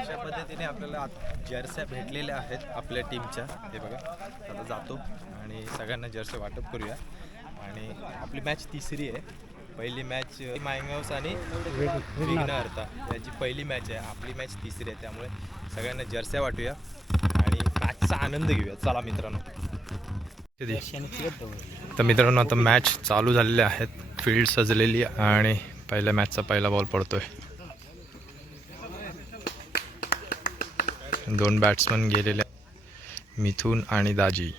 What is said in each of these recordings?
अशा पद्धतीने आपल्याला जर्स्या भेटलेल्या आहेत आपल्या टीमच्या. हे बघा आता जातो आणि सगळ्यांना जर्सी वाटप करूया. आणि आपली मॅच तिसरी आहे. पहिली मॅच मायंगावस आणि विघ्न अर्था याची पहिली मॅच आहे. आपली मॅच तिसरी आहे. त्यामुळे सगळ्यांना जर्स्या वाटूया आणि मॅचचा आनंद घेऊया. चला मित्रांनो. तर मित्रांनो आता मॅच चालू झालेले आहेत. फील्ड सजलेली आणि पहिल्या मॅचचा पहिला बॉल पडतोय. दोन बॅट्समन गेलेले मिथून आणि दाजी.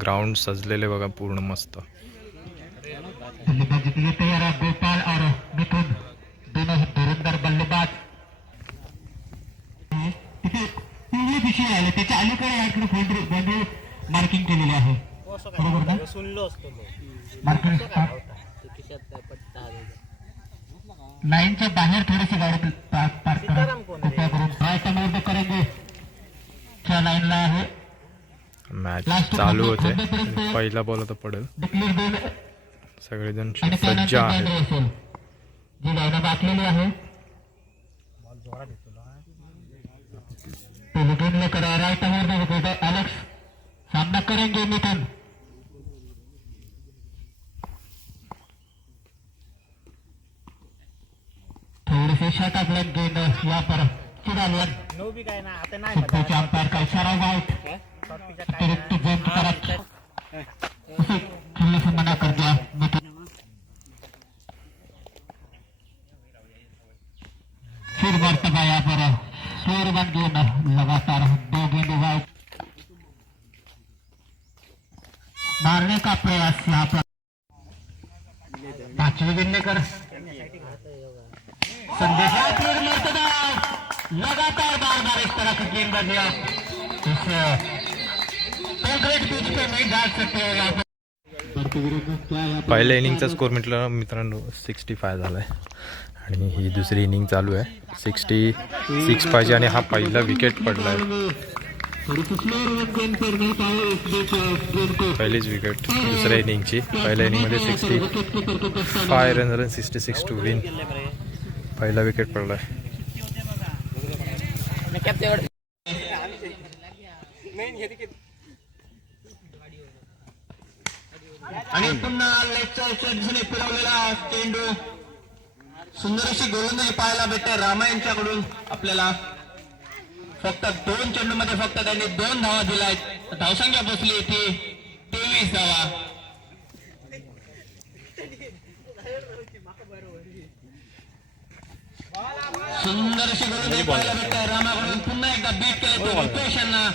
ग्राउंड सजलेले बघा पूर्ण मस्त. अलीकडे याकडे फोल्डर बंडू मार्किंग केलेले आहे. बरोबर ना? सुनलो असतो मार्किंग लाईनच्या बाहेर थोडेसे गाडी पार्क करा? कृपया करून राय समोर करेंगे. च्या लाईनला आहे. मॅच चालू होते. पहिला बॉल आता पडेल. दोन सगळेजण सज्ज असेल? जी लाईन बाकलेली आहे. तो करा राइट ओवर में विकेट एलेक्स सामना करेंगे मिथुन. थोड़ीसी शट अप लेग गेंद यहाँ पर चिरा लग काय ना आता अंपायर का इशारा वाइट अतिरिक्त गेंद तरफ उसे खेलने से मना कर दिया मिथुन. फिर मर्तबा यहाँ पर स्कोर बन गेंद लगातार दो गेंद वाइट मारने का प्रयास यहाँ पर पांचवे गेंद कर संदेश फिर लगातार बार बार इस तरह की गेंदबाजियां इस कॉन्क्रीट पिच पे नहीं डाल सकते हो यहाँ पर पहिल्या इनिंगचा स्कोर म्हटलं मित्रांनो सिक्स्टी फाय झालाय आणि ही दुसरी इनिंग चालू आहे. सिक्स्टी सिक्स पाहिजे आणि हा पहिला विकेट पडला आहे पहिलीच विकेट दुसऱ्या इनिंगची. पहिल्या इनिंगमध्ये sixty five run run sixty six to win. पहिला विकेट पडला आहे आणि पुन्हा लेगच्या उजव्या फिरवलेला चेंडू सुंदर अशी गोलंदाजी पाहायला भेटते. रामा यांच्याकडून आपल्याला फक्त दोन चेंडू मध्ये फक्त त्यांनी दोन धावा दिल्या आहेत. धावसंख्या बसली ती तेवीस धावा. सुंदर अशी गोलंदाजी पाहायला भेटते. रामाकडून पुन्हा एकदा बीट केले ते रुपेश यांना.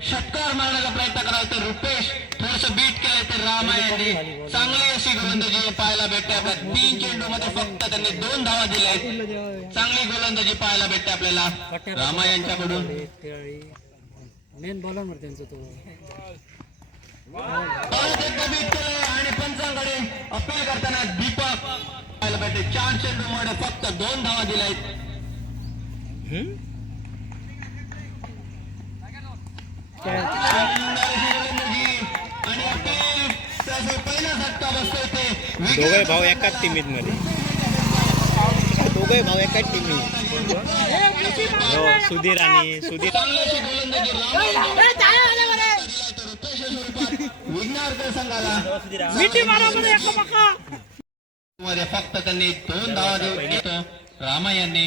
षटकार मारण्याचा प्रयत्न करावा तर रुपेश थोडस बीट केलंय ते रामा यांनी चांगली अशी गोलंदाजी पाहायला भेटते आपल्या तीन चेंडू मध्ये फक्त त्यांनी दोन धावा दिल्या आहेत चांगली गोलंदाजी पाहायला भेटते आपल्याला रामा यांच्याकडून मेन बॉलर त्यांचं तो. परत एकदा बीट केलंय आणि पंचांकडे अपील करताना दीपक. पाहायला भेटते. चार चेंडू मध्ये फक्त दोन धावा दिल्या आहेत आणि अपील त्याचा पहिला झटका बसतोय ते दोघे भाऊ एकाच टीमीत मध्ये. दोघे भाऊ एकाच टीमीत हो सुधीर आणि सुधीर. फक्त त्यांनी दोन धावा देऊन येतो रामा यांनी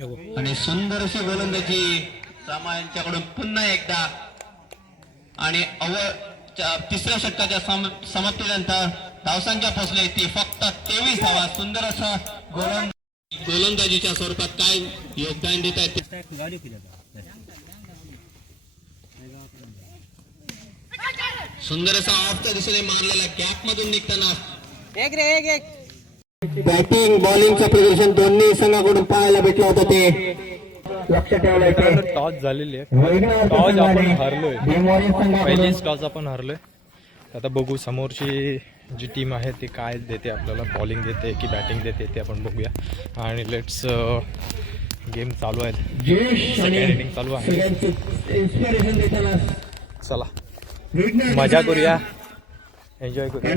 आणि सुंदर अशी गोलंदाजी रामा यांच्याकडून पुन्हा एकदा. आणि अव तिसऱ्या षटकाच्या सम- समाप्तीनंतर धावसंख्या पोहोचली ती फक्त तेवीस धावा सुंदर असं गोलंद गोलंदाजीच्या स्वरूपात काय योगदान देत आहेत सुंदर असा ऑफच्या दिशेने मारलेला गॅप मधून निघताना एक रे एक एक. बॅटिंग बॉलिंगचं प्रदर्शन दोन्ही संघाकडून पाहायला भेटलं होतं ते. लक्ष टॉस झालेली आहे. टॉस आपण हरलोय. पहिलीच टॉस आपण हरलोय. आता बघू समोरची जी टीम आहे ती काय देते आपल्याला? बॉलिंग देते की बॅटिंग देते ते आपण बघूया. आणि लेट्स गेम चालू इनिंग चालू आहे. इन्स्पिरेशन देताना चला. मजा करूया. एन्जॉय करूया.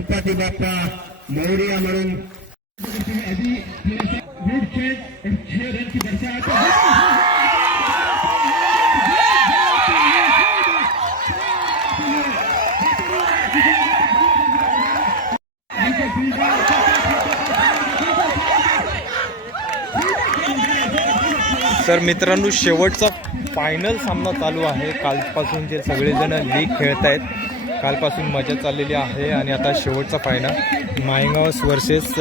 सर तर मित्रांनो शेवटचा फायनल सामना चालू आहे. कालपासून जे सगळेजण लीग खेळत आहेत कालपासून मजा चाललेली आहे आणि आता शेवटचा फायनल मायगावस वर्सेस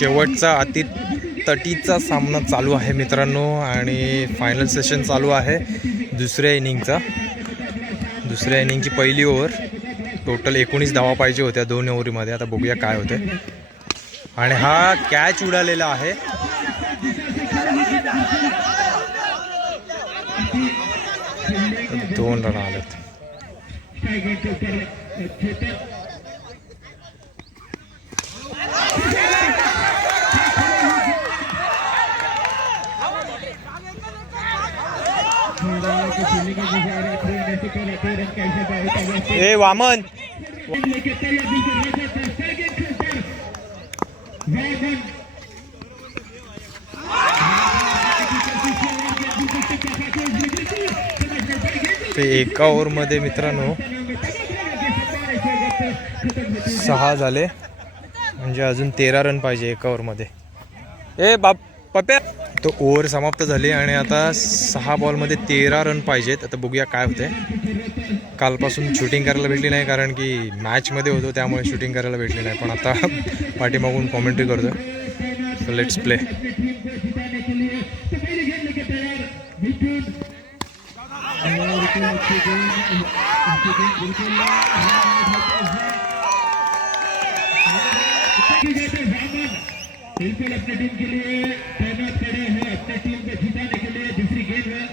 शेवटचा अति तटीचा सामना चालू आहे मित्रांनो आणि फायनल सेशन चालू आहे दुसऱ्या इनिंगचा दुसऱ्या इनिंगची पहिली ओव्हर टोटल एकोणीस धावा पाहिजे होत्या दोन ओव्हरीमध्ये आता बघूया काय होते आणि हा कॅच उडालेला आहे. दोन रन आलेत. ए वामन. ते एका ओव्हरमध्ये मित्रांनो सहा झाले. म्हणजे अजून तेरा रन पाहिजे एका ओव्हरमध्ये. ए बाप. पप्या. तो ओव्हर समाप्त झाली आणि आता सहा बॉलमध्ये तेरा रन पाहिजेत. आता बघूया काय होते कालपासून शूटिंग करायला भेटली नाही कारण की मॅचमध्ये होतो त्यामुळे शूटिंग करायला भेटली नाही. पण आता पाठीमागून कॉमेंट्री करतो सो लेट्स प्ले बिल्कुल अपनी टीम के लिए तैनात खड़े हैं अपनी टीम को जिताने के लिए दूसरी गेंद में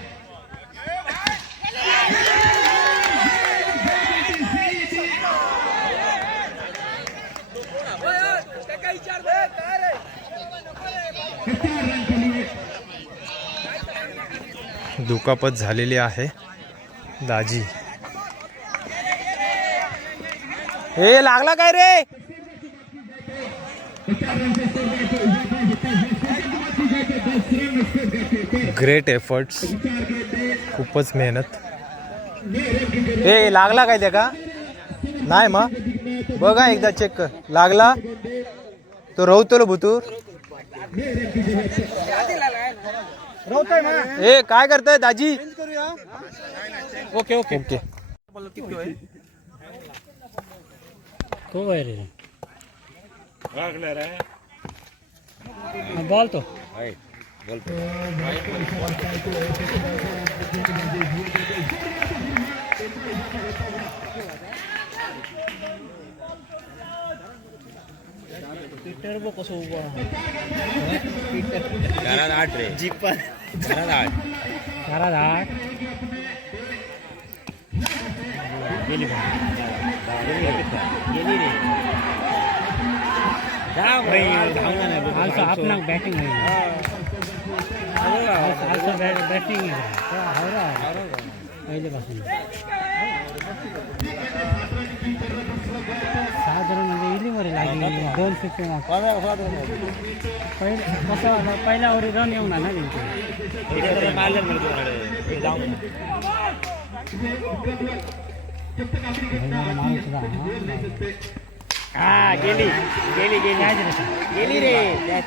दुखापत झालेली आहे दाजी. हे लागला काय रे? ग्रेट एफर्ट्स खूपच मेहनत. हे लागला काय त्या का? नाही मग. बघा एकदा चेक कर. लागला? तो रवतो भुतूर. ए काय करताय दाजी? Okay okay. ओके. तो आहे. रे बॉल तो. टर्बो कसं उभं घरात आठ रे. जीप घरात आठ. चारा आठ. गेली. गेली रे. धावणार बॅटिंग बॅटिंग पहिलेपासून सहा म्हणजे इली लागली दोन फिफ्टी पहिले कसं रन येऊन ना त्यांचे हा. गेली गेली गेली गेली रे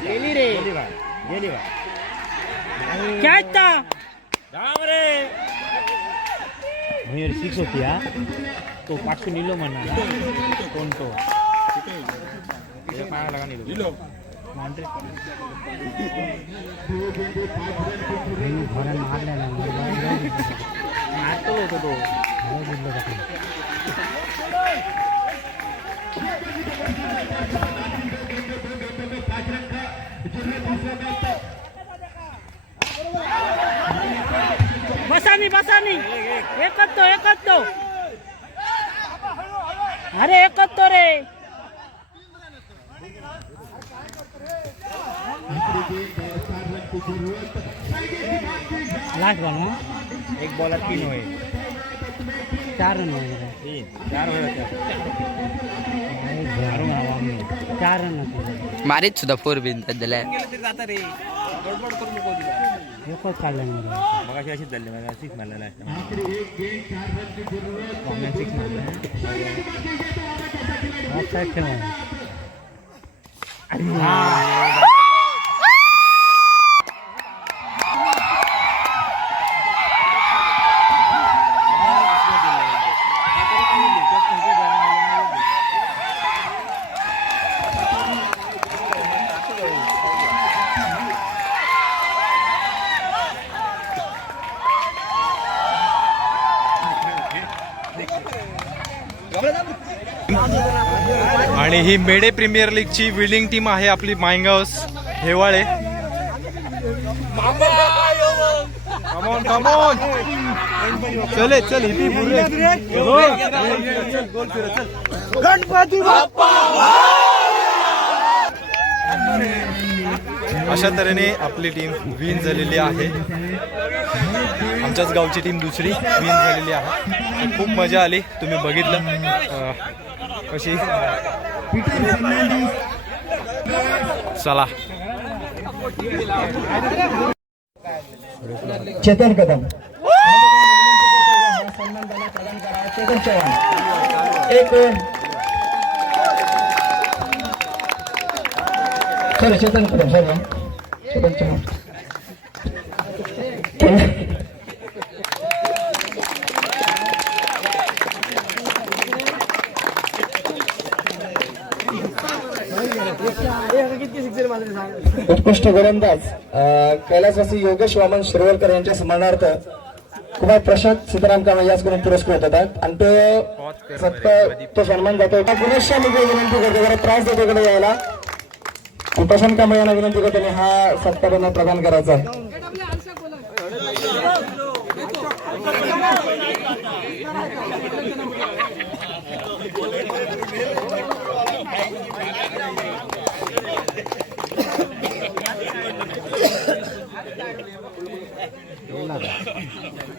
गेली रे गेली बा गेली बा काय ता? धाव रे। म्हणजे सिक्स होती हा तो पाचशे निलो म्हणा कोण तो त्याच्या पायाला का नेलो मांडरे घरात मारलेला मारतो होतो तो बसानी बसानी एकच तो एकच तो अरे एकच तो रे। लास्ट बॉल मग एक बॉलर तीन होय चार रन होते तीन चार होय होत्या चार रन होते मारीत सुद्धा फोर बिन दिलाय जाता रे गडबड करू नको तिला एकच काढलं मग अशी अशीच झाली मला सिक्स मारला लास्ट सिक्स मारला ऑफसाईड आणि ही मेडे प्रीमियर लीगची विलिंग टीम आहे आपली मायगाव हेवाळे. कमॉन कमॉन चले चल इथे गणपती अशा तऱ्हेने आपली टीम विन झालेली आहे. आमच्याच गावची टीम दुसरी विन झालेली आहे. खूप मजा आली तुम्ही बघितलं. कशी? चला चेतन कदम सन्मान त्यांना प्रदान करा चेतन चव्हाण एक सॉरी चेतन कदम सॉरी चेतन चव्हाण उत्कृष्ट गोलंदाज कैलासवासी योगेश वामन शिरवलकर यांच्या स्मरणार्थ कुमार प्रशांत सीताराम कांबळे याचकडून पुरस्कृत होतात. आणि तो सत्ता तो सन्मान जातो पुनश्च मी विनंती करतो जरा त्रास देतो इकडे यायला. प्रशांत कांबळे यांना विनंती करतो आणि हा सत्ता त्यांना प्रदान करायचा आहे.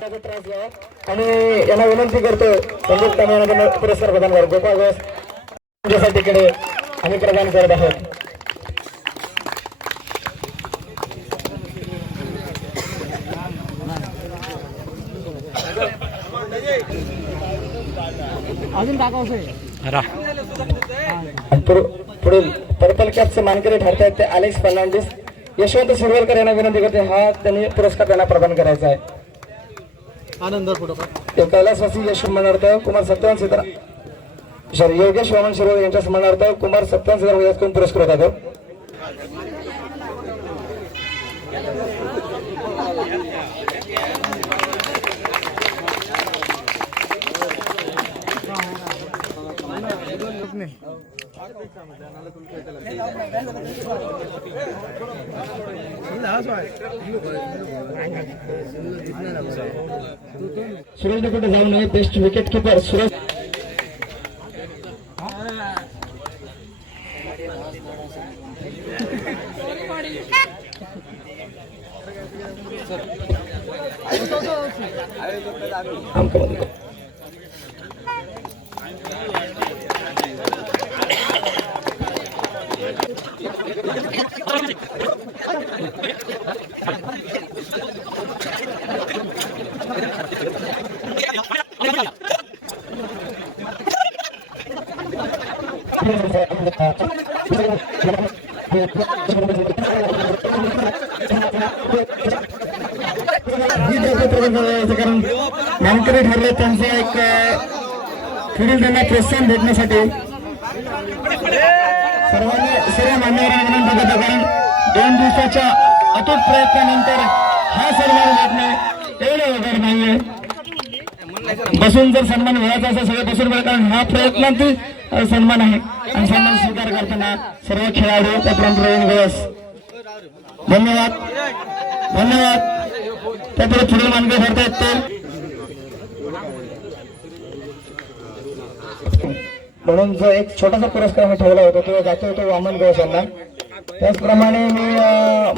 त्रास. आणि यांना विनंती करतो संदीप कांबळे यांना पुरस्कार प्रदान करा. गोपाळ घोष तुमच्यासाठी इकडे आम्ही प्रदान करत आहोत. अजून पुढील पर्पल कॅपचे मानकरी ठरतायत ते अलेक्स फर्नांडिस. यशवंत शिरवलकर यांना विनंती करते हा त्यांनी पुरस्कार त्यांना प्रदान करायचा आहे. आनंद कैलासवासी यश सन्मानार्थ कुमार सत्यवान सीताराम सॉरी योगेश वामन शिरोळ यांच्या सन्मानार्थ कुमार सत्यवान सीताराम याचकडून पुरस्कृत होतात सुरेश कुठे जाऊ नये बेस्ट विकेट किपर सुरेश आमकामध्ये. कारण नामकरी ठरले त्यांचं एक पुढील त्यांना प्रोत्साहन भेटण्यासाठी सर्वांनी सर्व मान्यवरांना विनंती करतो कारण दोन दिवसाच्या अतूट प्रयत्नानंतर हा सन्मान भेटणे एवढं वगैरे नाहीये बसून जर सन्मान व्हायचा असेल सगळे बसून कारण हा प्रयत्नांतील सन्मान आहे. आणि सन्मान स्वीकार करताना सर्व खेळाडू त्यापर्यंत प्रवीण गवस धन्यवाद. धन्यवाद. त्यापुढे पुढील मानके ठरतायत ते. म्हणून जो एक छोटासा पुरस्कार मी ठेवला होता तो जातो होतो वामन घोष यांना. त्याचप्रमाणे मी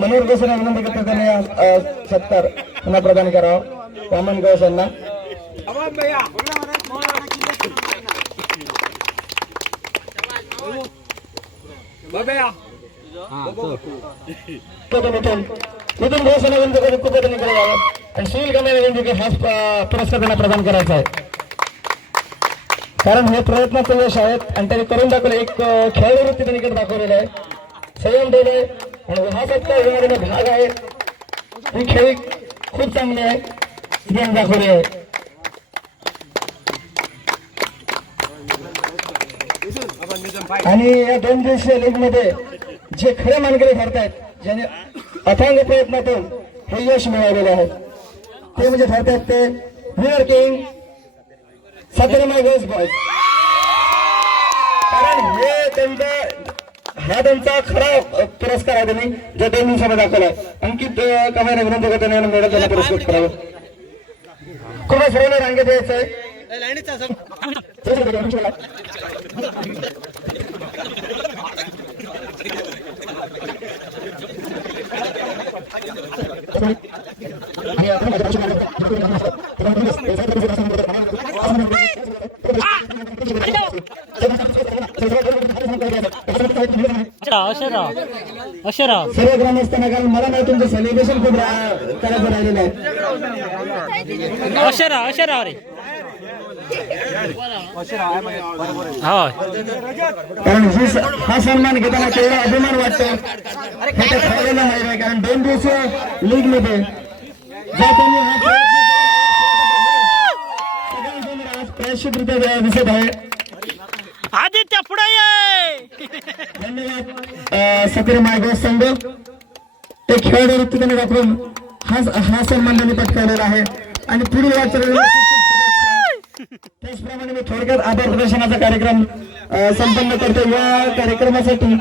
मनोहर घोष यांना विनंती करतो त्याने सत्कार पुन्हा प्रदान करावा. वामन घोष यांना. विनंती यावं आणि कांबळे यांना विनंती हा अं, पुरस्कार त्यांना प्रदान करायचा आहे. कारण हे प्रयत्नाचं यश आहेत. आणि त्यांनी करून दाखवलं. एक खेळाडू वृत्ती त्यांनी इकडे दाखवलेलं आहे. संयम ठेवले आणि हा सत्कार भाग आहे. ही खेळी खूप चांगली आहे. दाखवली आहे. आणि या दोन दिवसीय लीगमध्ये जे खरे मानकरी ठरतायत ज्याने अथांग प्रयत्नातून हे यश मिळवलेले आहे ते म्हणजे ठरतायत ते winner king Satyanarayan girls boys कारण हे त्यांचा हा त्यांचा खरा पुरस्कार आहे त्यांनी जो दोन दिवसामध्ये दाखवला अंकित विनंती करतो त्यांना मॅडम त्यांना पुरस्कृत करावं. खूप सर्वांना रांगेत यायचं आहे अशरा अशरा सर्व ग्रामस्थांना कारण मला नाही तुमचं सेलिब्रेशन खूप रा- करायचं राहिलेलं आहे अशरा अशरा अरे हा कारण ही हा सन्मान घेताना केवढा अभिमान वाटतो. ठरलेलं माहीत आहे कारण दोन दिवस लीगमध्ये ज्या त्यांनी हा दिसत आहे आदित्य पुढे ये! धन्यवाद. सतीर संघ एक खेळाडू वृत्ती त्यांनी दाखवून हा हा सन्मान त्यांनी पटकावलेला आहे. आणि पुढील वाटचाल त्याचप्रमाणे मी थोडक्यात आभार प्रदर्शनाचा कार्यक्रम संपन्न करतो. या कार्यक्रमासाठी